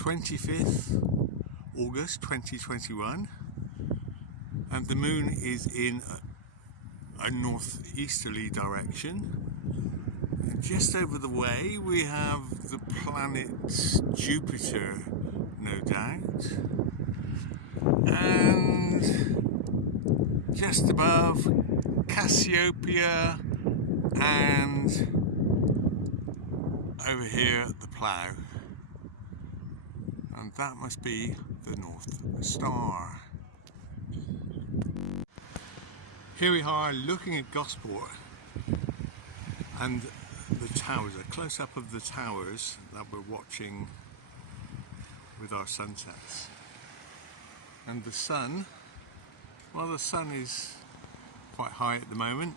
25th August 2021, and the moon is in a northeasterly direction. And just over the way we have the planet Jupiter, no doubt, and just above Cassiopeia, and over here the Plough, and that must be the North Star. Here we are looking at Gosport and the towers, a close-up of the towers that we're watching with our sunsets. And the sun, well, the sun is quite high at the moment.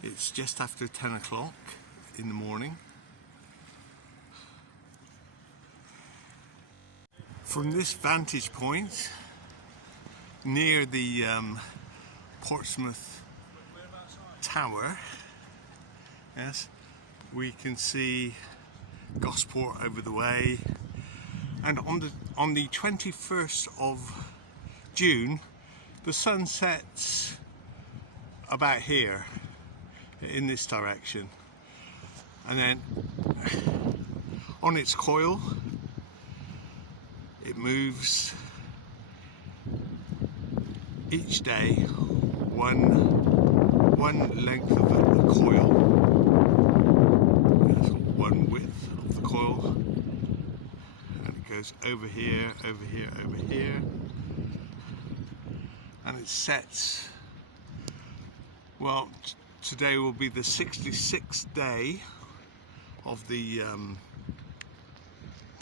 It's just after 10 o'clock in the morning. From this vantage point near the Portsmouth Tower, yes, we can see Gosport over the way, and on the 21st of June the sun sets about here in this direction, and then on its coil it moves each day one length of the coil, one width of the coil, and it goes over here, over here, over here, and it sets, well, today will be the 66th day of the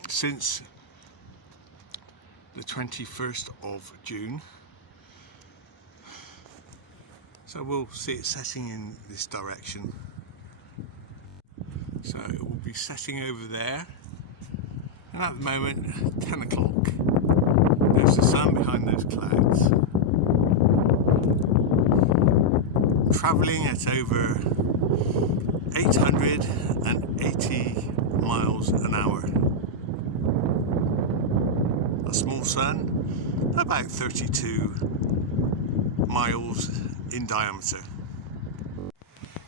since the 21st of June. So we'll see it setting in this direction. So it will be setting over there, and at the moment 10 o'clock, there's the sun behind those clouds, travelling at over 880 miles an hour. A small sun, about 32 miles in diameter.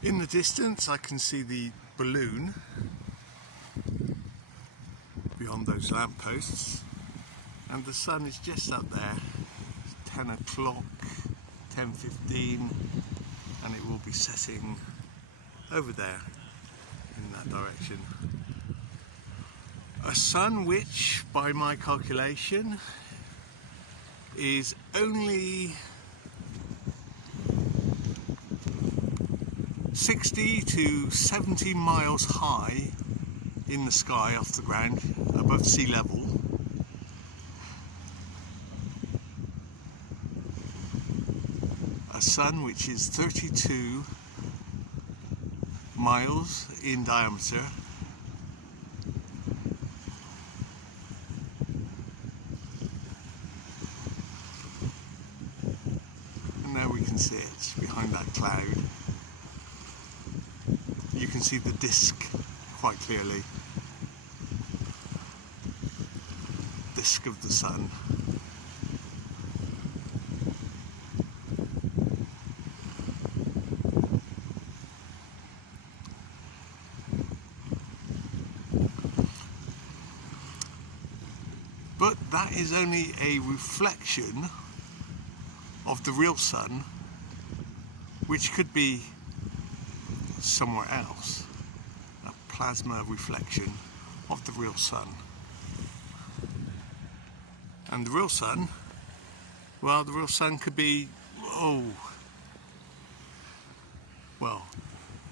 In the distance I can see the balloon beyond those lampposts, and the sun is just up there. It's 10 o'clock, 10:15, and it will be setting over there in that direction. A sun which, by my calculation, is only 60 to 70 miles high in the sky off the ground, above sea level. A sun which is 32 miles in diameter, and there we can see it behind that cloud. You can see the disk quite clearly, disk of the sun. But that is only a reflection of the real sun, which could be somewhere else, a plasma reflection of the real sun. And the real sun, well, the real sun could be,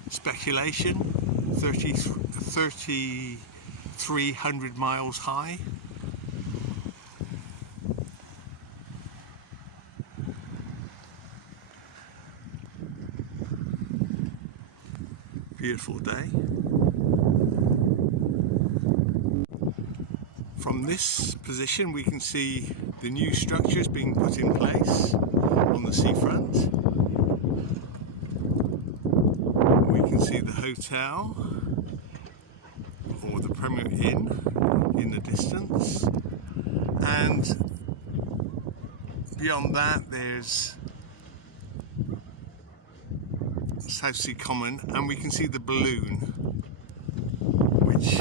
speculation, 3,300 miles high. Beautiful day. From this position we can see the new structures being put in place on the seafront. We can see the hotel, or the Premier Inn, in the distance, and beyond that there's South Sea Common, and we can see the balloon, which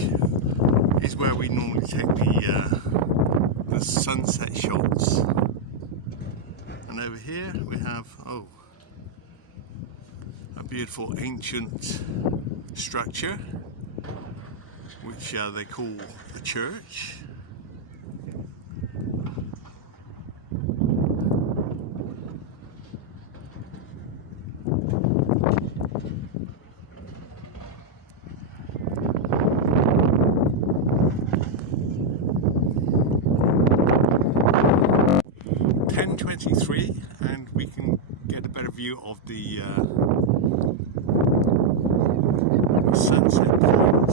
is where we normally take the sunset shots. And over here we have a beautiful ancient structure, which they call a church. And we can get a better view of the sunset point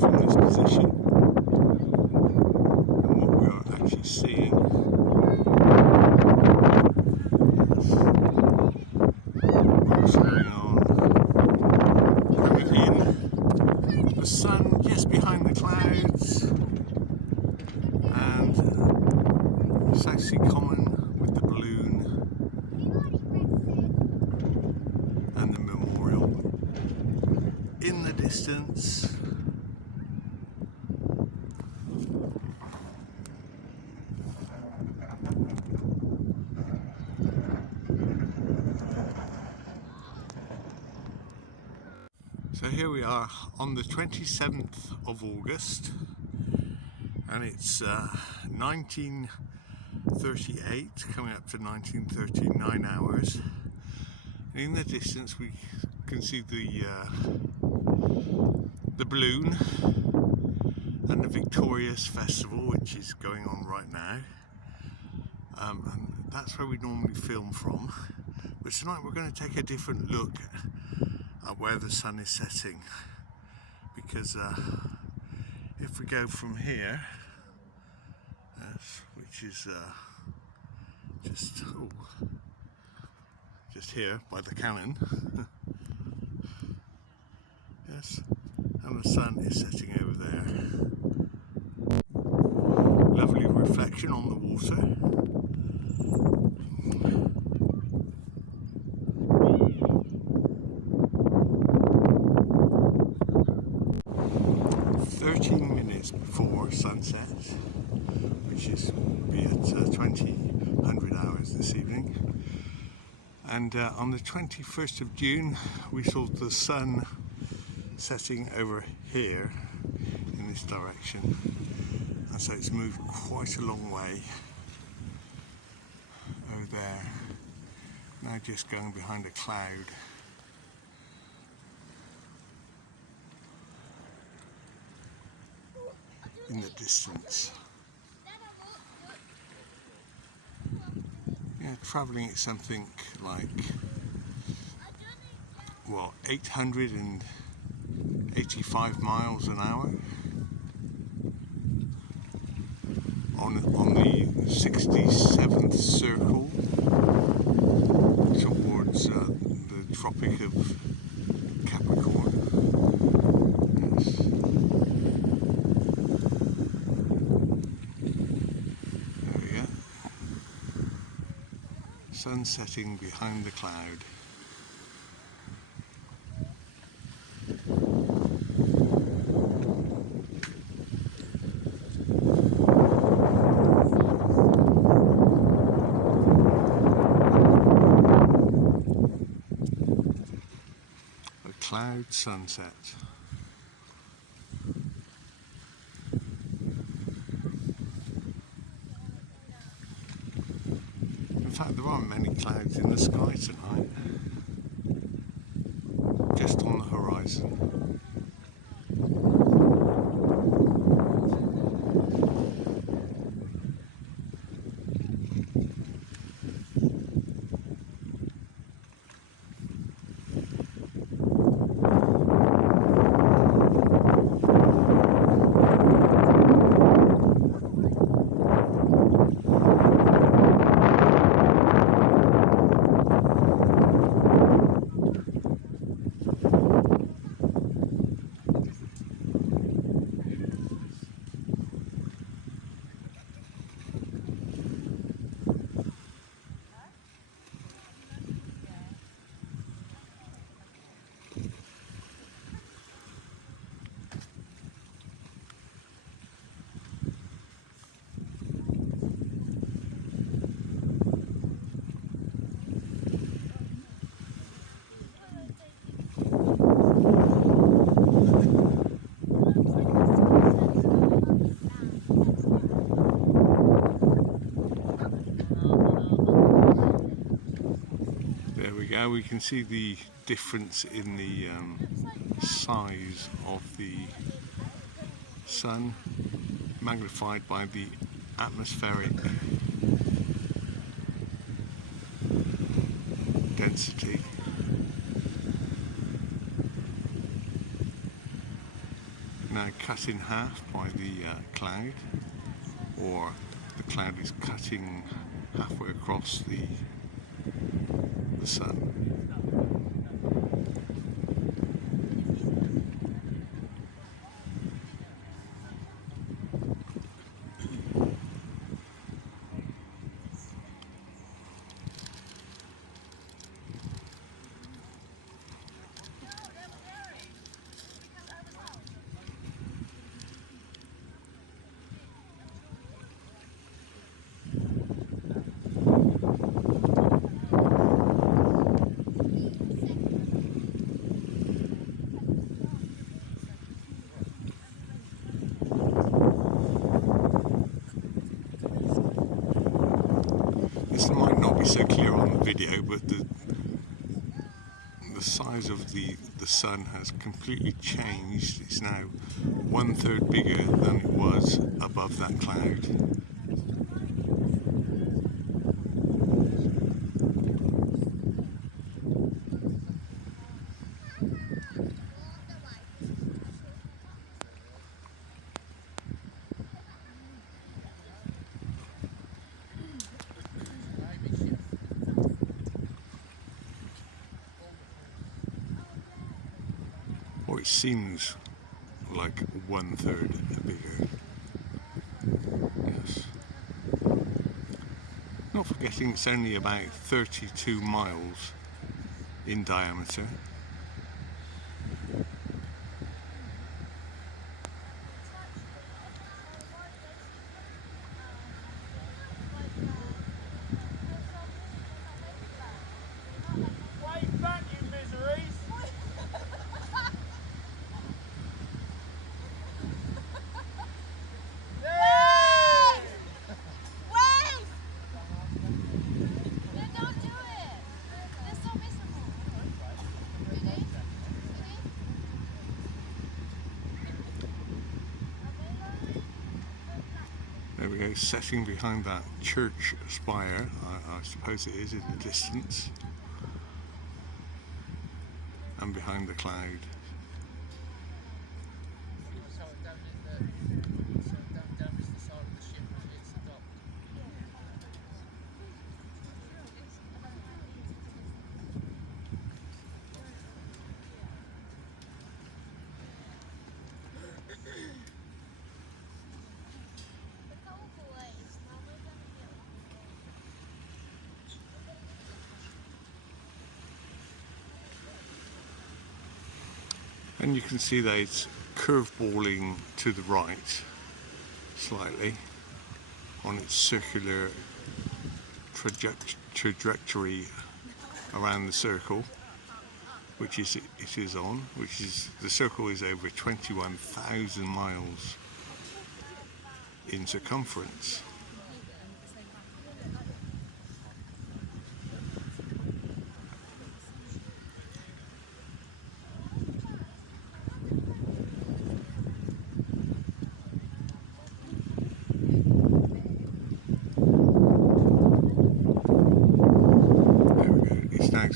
from this position, and what we are actually seeing. What's going on? Coming in, the sun just behind the clouds, and South Sea Common with the balloon and the memorial in the distance. So here we are on the 27th of August, and it's 1938, coming up to 1939 hours. And in the distance we can see the balloon and the Victorious Festival, which is going on right now. And that's where we normally film from. But tonight we're going to take a different look at where the sun is setting, because if we go from here, which is just here by the cannon, yes, and the sun is setting over there. Lovely reflection on the water. 13 minutes before sunset, which is be at 2000 hours this evening. And on the 21st of June we saw the sun setting over here in this direction, and so it's moved quite a long way over there, now just going behind a cloud. In the distance. Yeah, travelling at something like, well, 885 miles an hour on the 67th circle towards the Tropic of Capricorn. Yes. Sun setting behind the cloud. A cloud sunset. In fact, there aren't many clouds in the sky tonight, just on the horizon. Now we can see the difference in the size of the sun magnified by the atmospheric density. Now cut in half by the cloud, or the cloud is cutting halfway across the sun. This might not be so clear on the video, but the size of the sun has completely changed. It's now 1/3 bigger than it was above that cloud. Or it seems like 1/3 bigger. Yes. Not forgetting it's only about 32 miles in diameter. There we go, setting behind that church spire, I suppose it is in the distance, and behind the cloud. And you can see that it's curveballing to the right slightly on its circular trajectory around the circle, which it is on, which is, the circle is over 21,000 miles in circumference.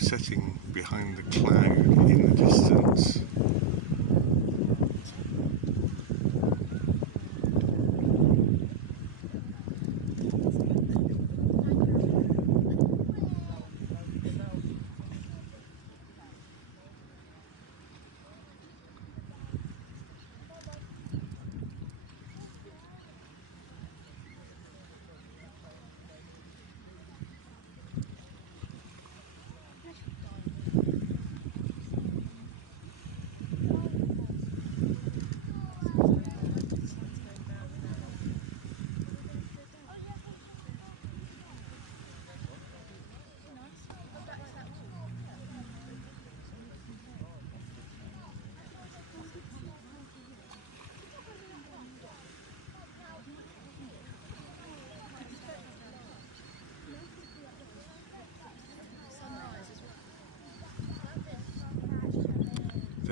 Setting behind the cloud in the distance.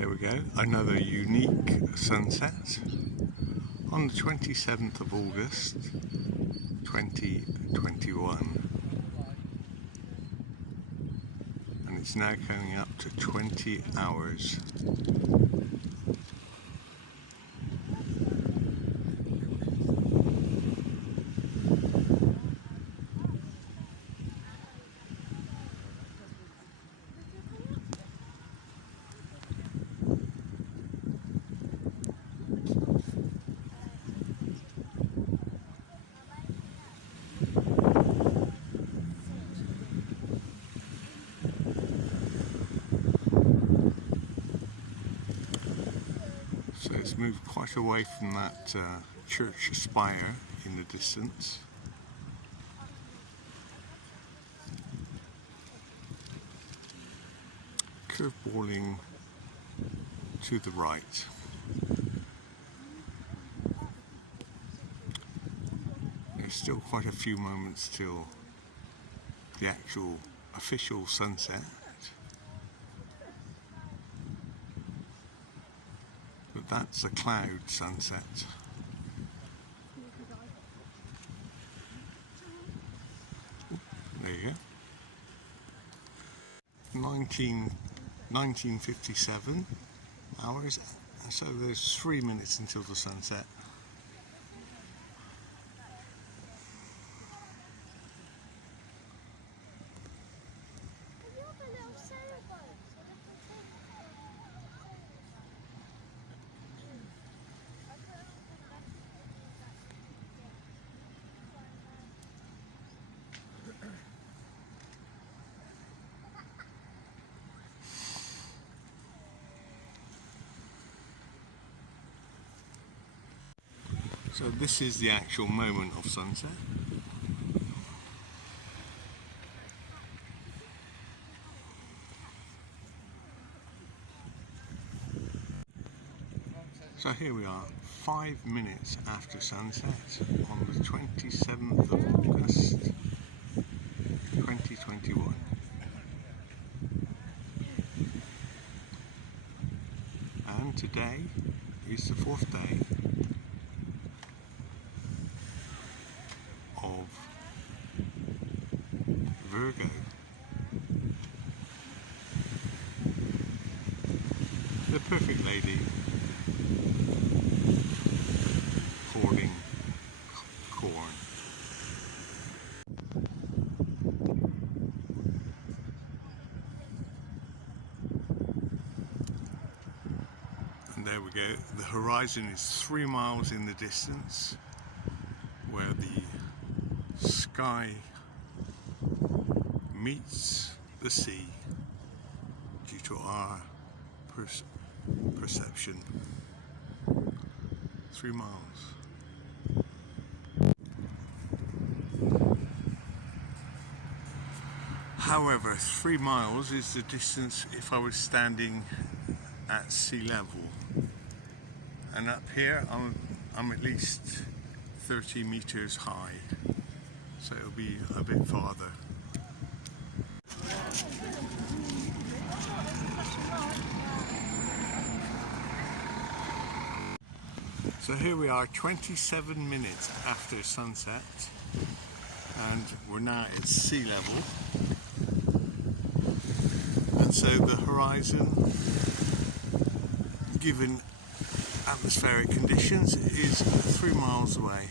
There we go, another unique sunset on the 27th of August 2021, and it's now coming up to 20 hours. So it's moved quite away from that church spire in the distance. Curveballing to the right. There's still quite a few moments till the actual official sunset. But that's a cloud sunset. There you go. 1957 hours, so there's 3 minutes until the sunset. So this is the actual moment of sunset. So here we are, 5 minutes after sunset on the 27th of August 2021. And today is the 4th day of Virgo. The perfect lady hoarding corn. And there we go, the horizon is 3 miles in the distance, where the sky meets the sea due to our perception. 3 miles. However, 3 miles is the distance if I was standing at sea level, and up here I'm at least 30 meters high, so it'll be a bit farther. So here we are, 27 minutes after sunset, and we're now at sea level, and so the horizon, given atmospheric conditions, is 3 miles away.